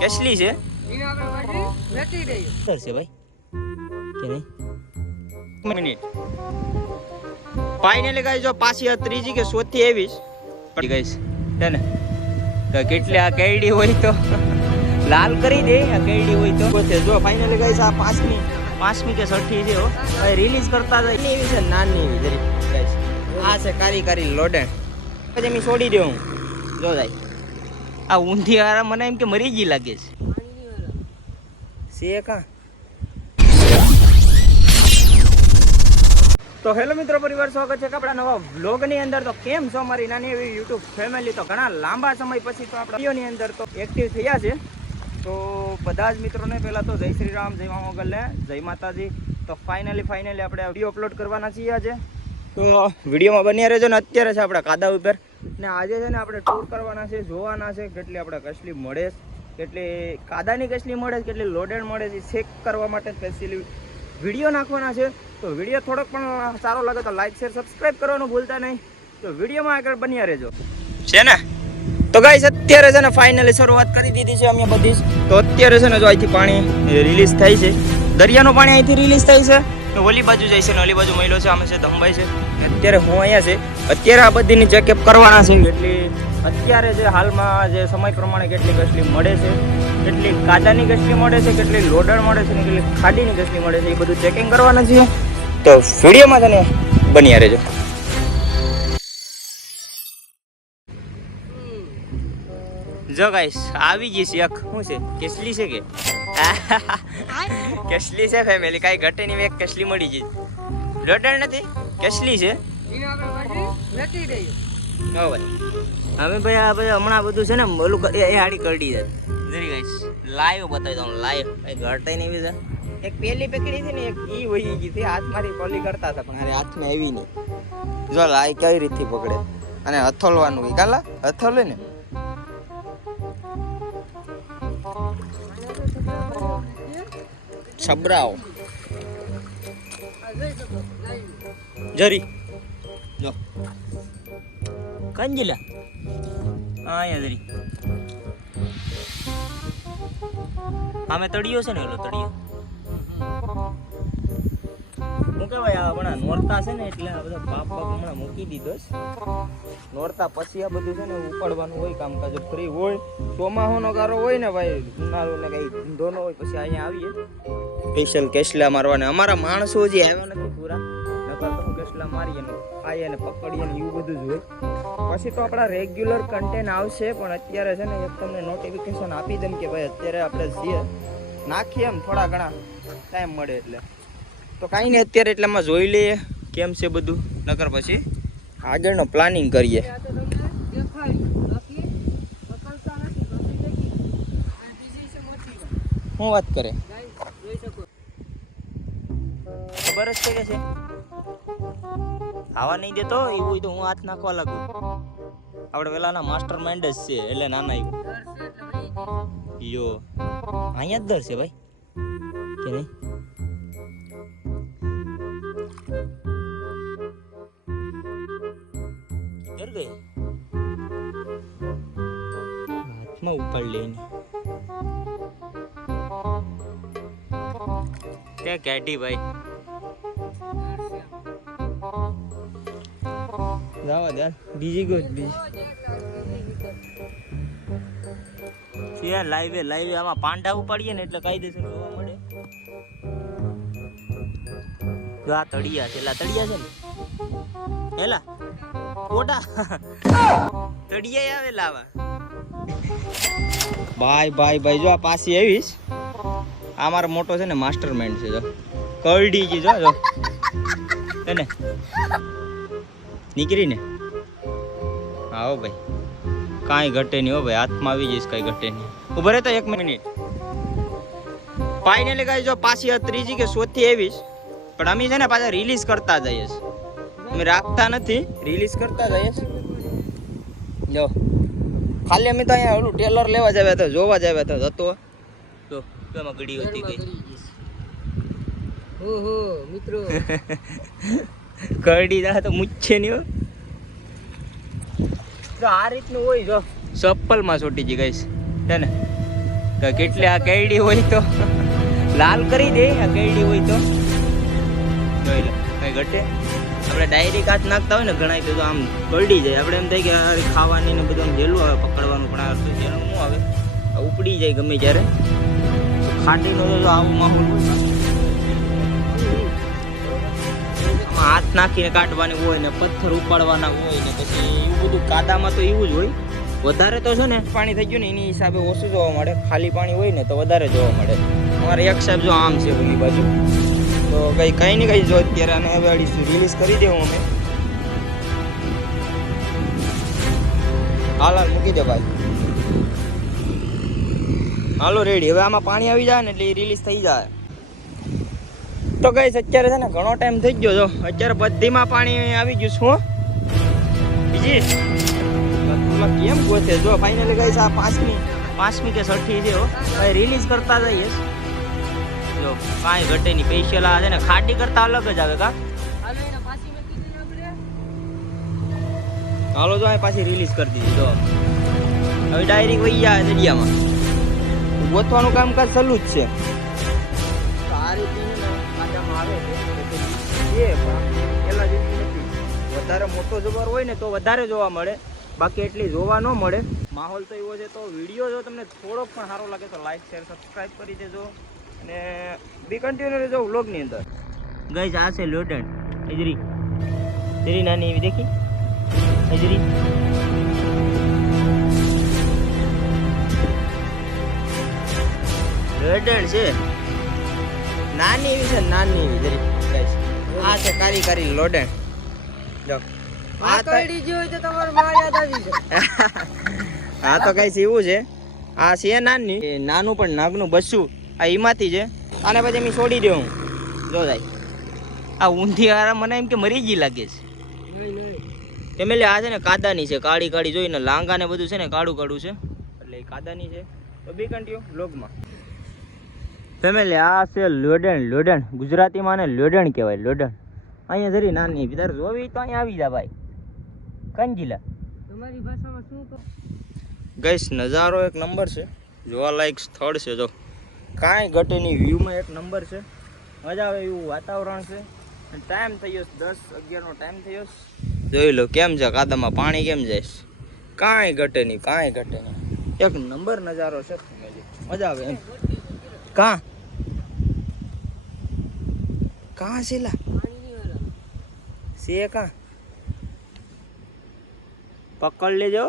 કેટલી છે ભાઈ કે નહીં મિનિટ ફાઇનલી ગાઈસ જો પાછી ત્રીજી કે ચોથી એવી પડી ગાઈસ છે ને તો કેટલી આ કેડી હોય તો લાલ કરી દે આ કેડી હોય તો જો ફાઇનલી ગાઈસ આ પાંચમી કે છઠ્ઠી છે હો ભાઈ રિલીઝ કરતા જાય એવી છે નાની એવી જરી ગાઈસ આ છે કારી લોડણ પછી મેં છોડી દઉં જો જાય આ ઊંધી વાળા મને એમ કે મરી ગઈ લાગે છે કા તો હેલો મિત્રો પરિવાર, સ્વાગત છે આપણા નવા વ્લોગની અંદર. તો કેમ છો મારી નાની એવી યુટ્યુબ ફેમિલી? તો ઘણા લાંબા સમય પછી તો આપણા વિડીયોની અંદર તો એક્ટિવ થયા છે. તો બધા જ મિત્રોને પહેલાં તો જય શ્રી રામ, જય મા મોગલને, જય માતાજી. તો ફાઇનલી આપણે વિડીયો અપલોડ કરવાના છીએ આજે. તો વિડીયોમાં બન્યા રહેજો ને. અત્યારે છે આપણા કાદા ઉપર ને આજે છે ને આપણે ટૂર કરવાના છે, જોવાના છે કેટલી આપણે કસલી મળે, કેટલી કાદાની કસલી મળે, કેટલી લોડેડ મળે છે, ચેક કરવા માટે સ્પેશિયલી વિડીયો નાખવાના છે. તો વિડીયો થોડોક પણ સારો લાગે તો લાઈક શેર સબસ્ક્રાઇબ કરવાનું ભૂલતા નહીં. તો વિડીયોમાં આગળ બન્યા રહેજો છે ને. તો ગાઈસ અત્યારે છે ને ફાઇનલી શરૂઆત કરી દીધી છે અમે બધી જ. તો અત્યારે છે ને જો અહીંથી પાણી રિલીઝ થાય છે, દરિયાનું પાણી અહીંથી રિલીઝ થાય છે. ઓલી બાજુ જાય છે ને ઓલી બાજુ મહિલો છે, આમે છે ધમભાઈ છે. અત્યારે હું અહીંયા છે. અત્યારે આ બધીની ચેકઅપ કરવાના છે કેટલી અત્યારે જે હાલમાં જે સમય પ્રમાણે કેટલી કસલી મળે છે, કેટલી કાદાની કસલી મળે છે, કેટલી લોડર મળે છે ને કેટલી ખાડીની કસલી મળે છે, એ બધું ચેકિંગ કરવાના છે. તો વિડીયોમાં તને બન્યા રહેજો. જો ગાઈસ આવી ગઈ છે એક શું છે કેસલી છે કે કેસલી છે ફેમિલી, કાંઈ ઘટે નહીં. એક કેસલી મળી ગઈ, લોડર નથી, કેસલી છે. હવે ભાઈ આ ભાઈ હમણાં બધું છે ને ઓલું એ હાડી કરડી જાય જરી ગાઈસ. લાઈવ બતાવી દઉં, લાઈવ કઈ ઘટે નહીં બી છે. એક પેલી પકડી હતી ને એક ઈ વહી ગઈ હતી, હાથ મારી પોલી કરતા હતા પણ અરે હાથમાં આવી નહીં. જો લાઈ કઈ રીતથી પકડે અને હથોલવાનું કઈ કાલા હથોલે ને છબરાઓ જરી જો કંજીલા અહીંયા જરી આમે તળિયો છે ને, ઓલો તળિયો હું કહેવાય આ હમણાં નોરતા છે ને એટલે આ બધા પાપ હમણાં મૂકી દીધો છે. નોરતા પછી આ બધું છે ને ઉપાડવાનું હોય, કામકાજ ફ્રી હોય. ચોમાસાનો ગારો હોય ને ભાઈ, ઉનાળો ને કઈ ધંધો ન હોય, પછી અહીંયા આવીએ સ્પેશિયલ કેસલા મારવાના. અમારા માણસો જે આવ્યા નથી પૂરા, નકર તો કેસલા મારીએ ને ખાઈએ ને પકડીએ ને એવું બધું જ હોય. પછી તો આપણા રેગ્યુલર કન્ટેન્ટ આવશે, પણ અત્યારે છે ને એક તમને નોટિફિકેશન આપી દઉં કે ભાઈ અત્યારે આપણે જે નાખીએ એમ થોડા ઘણા ટાઈમ મળે એટલે. તો કાંઈ નહીં અત્યારે એટલામાં જોઈ લઈએ કેમ છે બધું, નકર પછી આગળનો પ્લાનિંગ કરીએ. શું વાત કરે, ખબર જ છે આવા નહીં દેતો એવું તો હું હાથ નાખવા લાગુ. આપણે પેલાના માસ્ટર માઇન્ડ જ છે એટલે નાના યો અહીંયા જ દર છે ભાઈ કે નહીં. હાથમાં ઉપાડ લઈને ત્યાં કેટી ભાઈ જવા દે બીજી ગોત બીજી લાઈવે આમાં પાંડા ઉપાડીએ ને એટલે કાયદેસર જોવા મળે. આ તળિયા છે, તળિયા છે ને એલા ઓડા તળિયા આવે લાવા. ભાઈ જો આ પાછી આવીશ. આ મારો મોટો છે ને માસ્ટર માઇન્ડ છે. જો કરડી ગઈ જો ને નીકળી ને. આવો ભાઈ કાંઈ ઘટે નહીં હો ભાઈ, હાથમાં આવી જઈશ કાંઈ ઘટે નહીં. ઉભા રહેતો 1 મિનિટ. ફાઇનલી ગાઈસ જો પાછી ત્રીજી કે ચોથી આવીશ, પણ અમે છે ને પાછા રિલીઝ કરતા જઈએ છીએ. અમે રાખતા નથી, રિલીઝ કરતા જઈએ છીએ. જો ખાલી અમે તો અહીંયા ઓલું ટેલર લેવા જ આવ્યા હતા, જોવા જ આવ્યા હતા. હતો તો એમાં ગડી હતી ગઈ. ઓહો મિત્રો કરડી જાય તો મુચ્છે નહીં હો. જો આ રીતનું હોય, જો ચપ્પલમાં છોટી ગઈ ગાઈસ છે ને. તો કેટલી આ કેડી હોય તો લાલ કરી દે, આ કેડી હોય તો જોઈ લો કઈ ઘટે. આપણે ડાયરી કાચ નાખતા હોય ને ઘણા તો આમ કરડી જાય. આપણે એમ થાય કે આ ખાવાની ને બધું ઝેલું આવે પકડવાનું, પણ આ તો ઝેલું શું આવે, આ ઉપડી જાય ગમે જ્યારે. ખાટીનો તો આવું માહોલ હોય, હાથ નાખીને કાઢવાની હોય ને પથ્થર ઉપાડવાના હોય ને પછી એવું બધું. કાદામાં તો એવું જ હોય. વધારે તો છે ને પાણી થઈ ગયું ને એની હિસાબે ઓછું જોવા મળે, ખાલી પાણી હોય ને તો વધારે જોવા મળે. અમારે એક સાહેબ જો આમ છે ઓલી બાજુ, તો કઈ ને કઈ જો અત્યારે આને હવે રિલીઝ કરી દેવું અમે. હાલ મૂકી દે ભાઈ, હાલો રેડી. હવે આમાં પાણી આવી જાય ને એટલે રિલીઝ થઈ જાય. તો ગઈસ અત્યારે છે ને ઘણો ટાઈમ થઈ ગયો. જો અત્યારે બધીમાં પાણી આવી ગયું. શું બીજી કેમ ગોતે? જો ફાઇનલી ગઈસ આ પાંચમી કે છઠ્ઠી છે ભાઈ, રિલીઝ કરતા જઈએ. જો કાંઈ ઘટે નહીં. સ્પેશિયલ આ છે ને ખાટી કરતા અલગ જ આવે કા. હાલો જો આ પાછી રિલીઝ કરી દીધી. જો હવે ડાયરેક્ટ વહી જાય દરિયામાં. ગોતવાનું કામકાજ સલું જ છે. વધારે મોટો જબર હોય ને તો વધારે જોવા મળે, બાકી એટલી જોવા ન મળે. માહોલ તો એવો છે. તો વિડીયો જો તમને થોડોક પણ સારો લાગે તો લાઈક શેર સબસ્ક્રાઈબ કરી દેજો અને બી કન્ટિન્યુ રહેજો વ્લોગની અંદર. ગઈસ આ છે લોડન હજરી, તેરી નાની એવી દેખી હજરી. લોડન છે નાની એવી છે, નાની એવી જરી. ગઈસ આ છે કારી કારી લોડન. જો આ તો એડી જો તો તમાર માં યાદ આવી છે. હા તો કઈ એવું છે. આ છે નાની, નાનું પણ નાગનું બસ્સું આ ઈમાંથી છે. આને પછી મેં છોડી દઉં. જો જાય આ ઊંધી હારા મને એમ કે મરી ગઈ લાગે છે. ફેમિલી આ છે ને કાદાની છે, કાળી કાળી જોઈને લાંગા ને બધું છે ને કાળું કાળું છે એટલે કાદાની છે. તો બી કન્ટિન્યુ વ્લોગમાં. ફેમિલી આ છે લોડન. લોડન ગુજરાતીમાં ને લોડન કહેવાય. લોડન અહીંયા જરી નાની તારે જોવી તો અહીંયા આવી જા ભાઈ. કંજીલા તમારી ભાષામાં શું કહો? ગઈસ નજારો એક નંબર છે, જોવાલાયક સ્થળ છે. જો કાંઈ ઘટેની વ્યૂમાં એક નંબર છે, મજા આવે એવું વાતાવરણ છે. અને ટાઈમ થઈ ગયો 10-11નો ટાઈમ થયો. જોઈ લો કેમ છે કાદામાં પાણી કેમ જાય. કાંઈ ઘટે નહીં, કાંઈ ઘટે નહીં. એક નંબર નજારો છે. મજા આવે એમ. કાં છે લા છે કાં પકડ લેજો.